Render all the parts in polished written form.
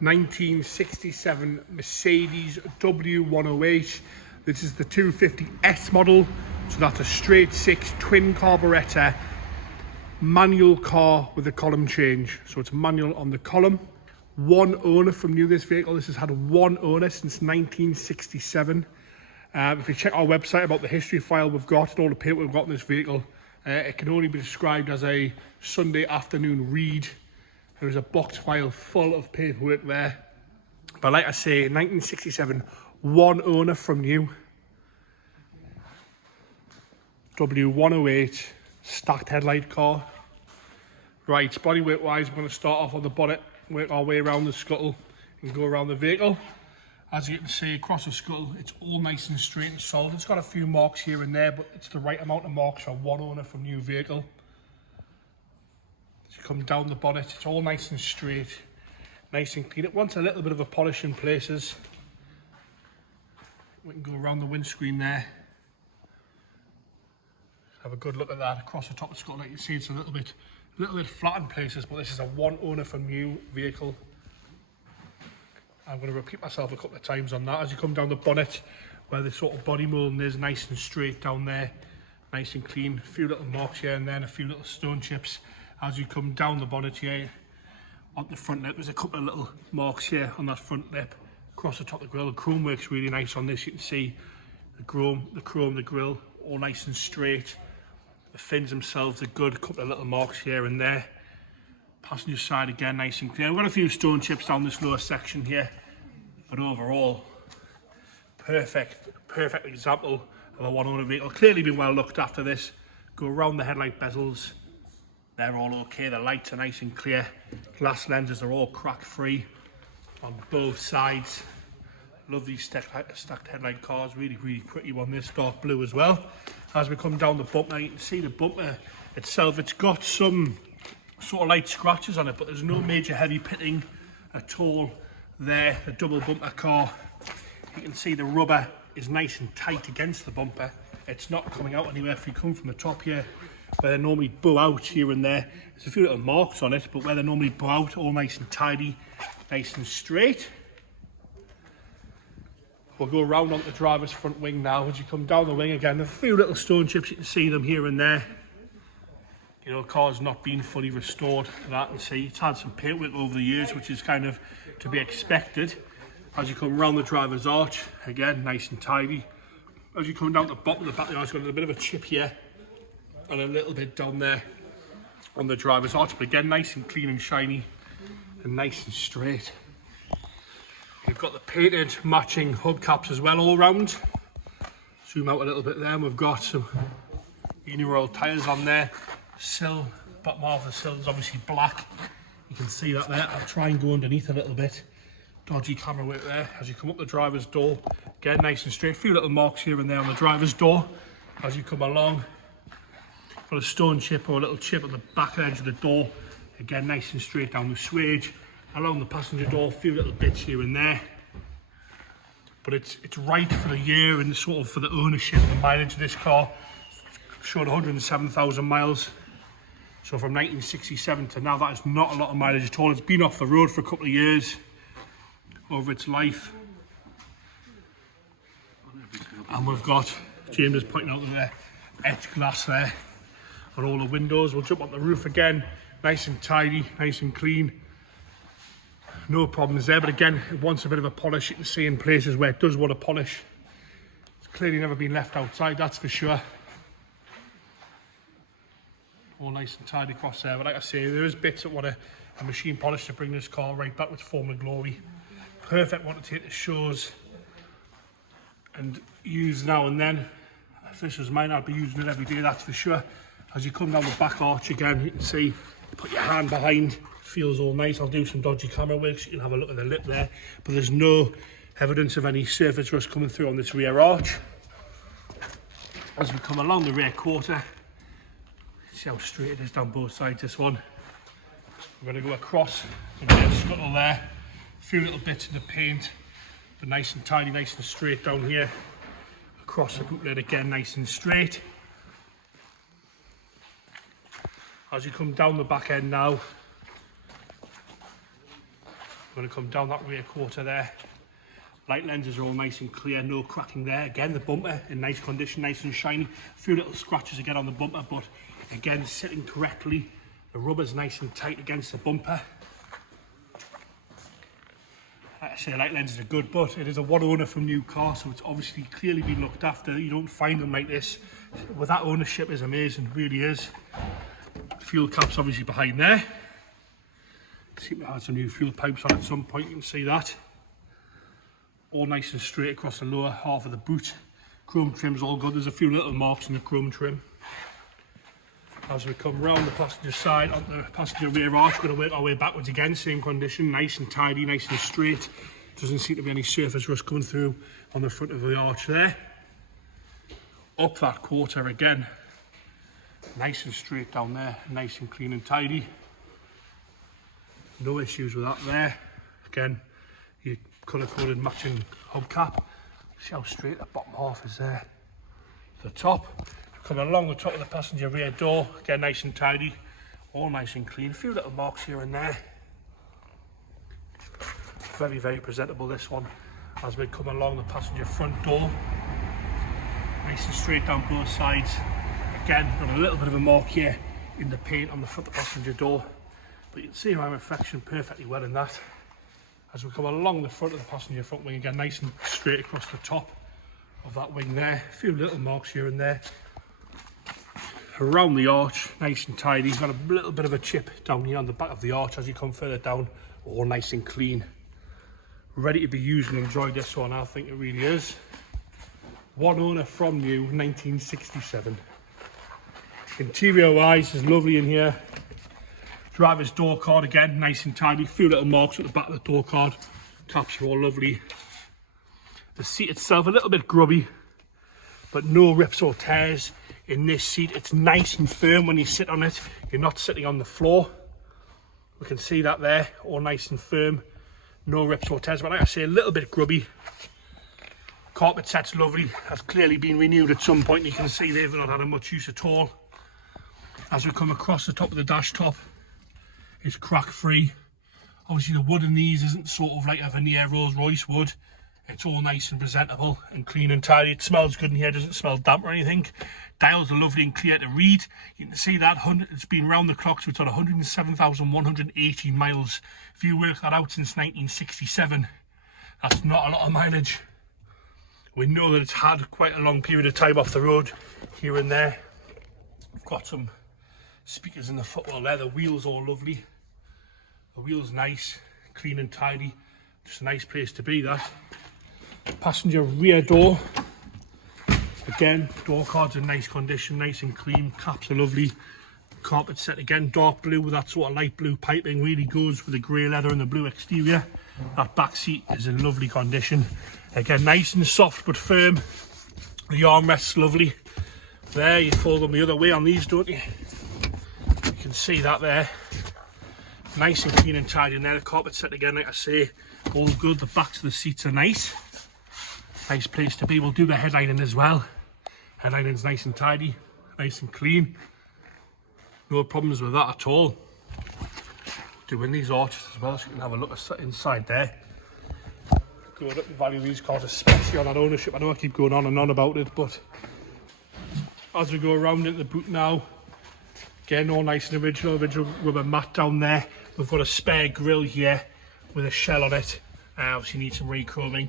1967 Mercedes W108. This is the 250S model, so that's a straight six twin carburettor manual car with a column change. So it's manual on the column. One owner from new, this vehicle. This has had one owner since 1967. If you check our website about the history file we've got and all the paperwork we've got in this vehicle, it can only be described as a Sunday afternoon read. There is a box file full of paperwork there. But like I say, 1967, one owner from new. W108, stacked headlight car. Right, bodywork wise, we're going to start off on the bonnet, work our way around the scuttle and go around the vehicle. As you can see, across the scuttle, it's all nice and straight and solid. It's got a few marks here and there, but it's the right amount of marks for one owner from new vehicle. As you come down the bonnet, it's all nice and straight, nice and clean. It wants a little bit of a polish in places. We can go around the windscreen there. Have a good look at that across the top of the scuttle. Like you can see, it's a little bit flat in places, but this is a one owner from new vehicle. I'm going to repeat myself a couple of times on that. As you come down the bonnet, where the sort of body moulding is, nice and straight down there, nice and clean. A few little marks here and then, a few little stone chips. As you come down the bonnet here, on the front lip, there's a couple of little marks here on that front lip. Across the top of the grille, the chrome works really nice on this. You can see the chrome, the grille, all nice and straight. The fins themselves are good, a couple of little marks here and there. Passenger side again, nice and clear. We've got a few stone chips down this lower section here, but overall, perfect example of a one owner vehicle. Clearly been well looked after this. Go around the headlight bezels, they're all okay. The lights are nice and clear. Glass lenses are all crack free on both sides. Love these stacked headlight cars, really pretty one. This dark blue as well. As we come down the bumper, you can see the bumper itself, it's got some sort of light scratches on it, but there's no major heavy pitting at all there. The double bumper car, you can see the rubber is nice and tight against the bumper. It's not coming out anywhere. If you come from the top here, where they normally bow out here and there, there's a few little marks on it, but where they normally bow out, all nice and tidy, nice and straight. We'll go around on the driver's front wing now. As you come down the wing again, a few little stone chips, you can see them here and there. You know, the car's not been fully restored to that, and see it's had some paintwork over the years, which is kind of to be expected. As you come around the driver's arch, again, nice and tidy. As you come down the bottom of the back, it's got a bit of a chip here and a little bit down there on the driver's arch, but again, nice and clean and shiny and nice and straight. We've got the painted matching hubcaps as well all round. Zoom out a little bit there, and we've got some Uniroyal tyres on there. Sill, bottom half of the sill is obviously black. You can see that there. I'll try and go underneath a little bit. Dodgy camera work there. As you come up the driver's door, again nice and straight. A few little marks here and there on the driver's door. As you come along, got a stone chip or a little chip on the back edge of the door. Again, nice and straight down the swage. Along the passenger door, a few little bits here and there. But it's right for the year and sort of for the ownership and the mileage of this car. Showed 107,000 miles. So from 1967 to now, that is not a lot of mileage at all. It's been off the road for a couple of years over its life. And we've got, James is pointing out the etched glass there on all the windows. We'll jump on the roof again. Nice and tidy, nice and clean. No problems there, but again, it wants a bit of a polish. You can see in places where it does want a polish. It's clearly never been left outside, that's for sure. All nice and tidy across there, but like I say, there is bits that want a machine polish to bring this car right back with form and glory. Perfect one to take to shows and use now and then. If this was mine, I'd be using it every day, that's for sure. As you come down the back arch again, you can see, put your hand behind, feels all nice. I'll do some dodgy camera work so you can have a look at the lip there, but there's no evidence of any surface rust coming through on this rear arch. As we come along the rear quarter, see how straight it is down both sides. This one, we're going to go across the rear scuttle there, a few little bits in the paint, but nice and tidy, nice and straight down here. Across the boot lid again, nice and straight. As you come down the back end now, going to come down that rear quarter there. Light lenses are all nice and clear, no cracking there. Again, the bumper in nice condition, nice and shiny. A few little scratches again on the bumper, but again, sitting correctly. The rubber's nice and tight against the bumper. Like I say, light lenses are good, but it is a one owner from new car, so it's obviously clearly been looked after. You don't find them like this. With that ownership is amazing, really is. Fuel cap's obviously behind there. Seem to have some new fuel pipes on at some point, you can see that. All nice and straight across the lower half of the boot. Chrome trim's all good. There's a few little marks in the chrome trim. As we come round the passenger side, onto the passenger rear arch, we're going to work our way backwards again. Same condition, nice and tidy, nice and straight. Doesn't seem to be any surface rust coming through on the front of the arch there. Up that quarter again. Nice and straight down there, nice and clean and tidy. No issues with that there. Again, your colour-coded matching hubcap. See how straight the bottom half is there. The top, coming along the top of the passenger rear door, again nice and tidy, all nice and clean. A few little marks here and there. Very, very presentable, this one. As we come along the passenger front door, nice and straight down both sides. Again, got a little bit of a mark here in the paint on the front of the passenger door, but you can see my reflection perfectly well in that. As we come along the front of the passenger front wing again, nice and straight across the top of that wing there. A few little marks here and there. Around the arch, nice and tidy. Got a little bit of a chip down here on the back of the arch as you come further down. All nice and clean. Ready to be used and enjoyed, this one, I think it really is. One owner from new, 1967. Interior wise is lovely in here. Driver's door card again, nice and tidy. A few little marks at the back of the door card. Caps are all lovely. The seat itself a little bit grubby, but no rips or tears in this seat. It's nice and firm when you sit on it. You're not sitting on the floor. We can see that there, all nice and firm. No rips or tears, but like I say, a little bit grubby. Carpet set's lovely. Has clearly been renewed at some point. You can see they've not had much use at all. As we come across the top of the dash top, it's crack free. Obviously the wood in these isn't sort of like a veneer Rolls Royce wood. It's all nice and presentable and clean and tidy. It smells good in here, doesn't smell damp or anything. Dials are lovely and clear to read. You can see that it's been round the clock, so it's on 107,118 miles. If you work that out since 1967, that's not a lot of mileage. We know that it's had quite a long period of time off the road here and there. We've got some speakers in the footwell there. The wheels all lovely. The wheels nice, clean and tidy. Just a nice place to be, that. Passenger rear door. Again, door cards in nice condition, nice and clean. Caps are lovely. Carpet set again, dark blue with that sort of light blue piping. Really goes with the grey leather and the blue exterior. That back seat is in lovely condition. Again, nice and soft but firm. The armrest's lovely. There, you fold them the other way on these, don't you? You can see that there. Nice and clean and tidy in there. The carpet set again, like I say, all good. The backs of the seats are nice. Nice place to be. We'll do the headlining as well. Headlining's nice and tidy, nice and clean. No problems with that at all. Doing these arches as well, so you can have a look inside there. Going up the value of these cars, especially on that ownership. I know I keep going on and on about it, but as we go around into the boot now, again, all nice and original rubber mat down there. We've got a spare grille here with a shell on it. Obviously need some re-chroming.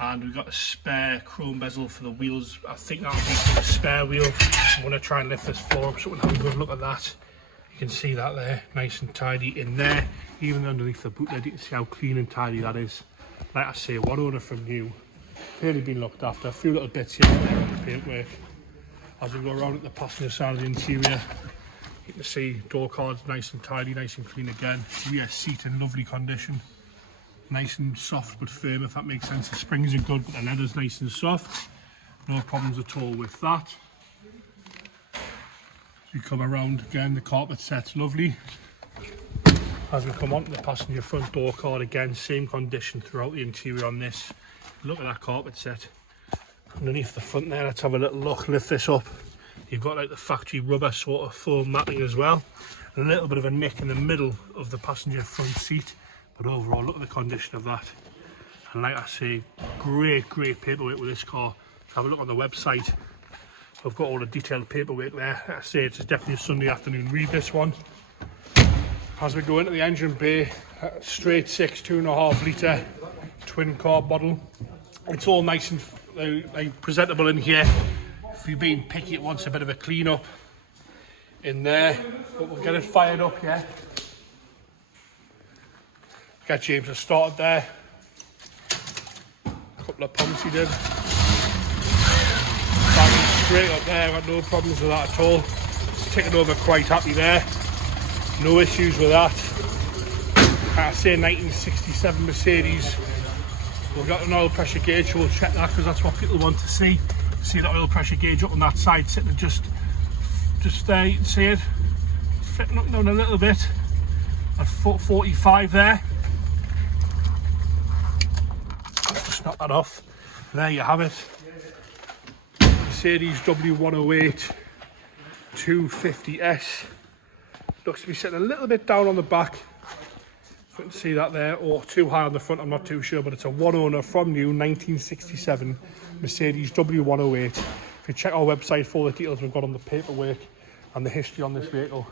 And we've got a spare chrome bezel for the wheels. I think that'll be for the spare wheel. I'm going to try and lift this floor up so we can have a good look at that. You can see that there, nice and tidy in there. Even underneath the boot lid, you can see how clean and tidy that is. Like I say, one owner from new. Clearly been looked after. A few little bits here and there on the paintwork. As we go around at the passenger side of the interior, you can see door cards nice and tidy, nice and clean again. Rear seat in lovely condition. Nice and soft but firm, if that makes sense. The springs are good, but the leather's nice and soft. No problems at all with that. As we come around again, the carpet set's lovely. As we come onto the passenger front door card again, same condition throughout the interior on this. Look at that carpet set. Underneath the front there, let's have a little look, lift this up. You've got like the factory rubber sort of foam matting as well. A little bit of a nick in the middle of the passenger front seat. But overall, look at the condition of that. And like I say, great paperwork with this car. Have a look on the website. I've got all the detailed paperwork there. Like I say, it's definitely a Sunday afternoon read, this one. As we go into the engine bay, straight 6, 2.5 litre twin carb bottle. It's all nice and like presentable in here. If you're being picky, it wants a bit of a clean up in there, but we'll get it fired up, yeah. Get James started there. A couple of pumps he did. Banging straight up there, got no problems with that at all. It's ticking over quite happy there. No issues with that. I say 1967 Mercedes. We've got an oil pressure gauge, so we'll check that because that's what people want to see. See the oil pressure gauge up on that side sitting just there, you can see it. Flipping up down a little bit at 45 there. Just knock that off. There you have it. Mercedes W108 250S. Looks to be sitting a little bit down on the back. You can see that there, or too high on the front, I'm not too sure, but it's a one owner from new 1967 Mercedes W108. If you check our website for all the details we've got on the paperwork and the history on this vehicle.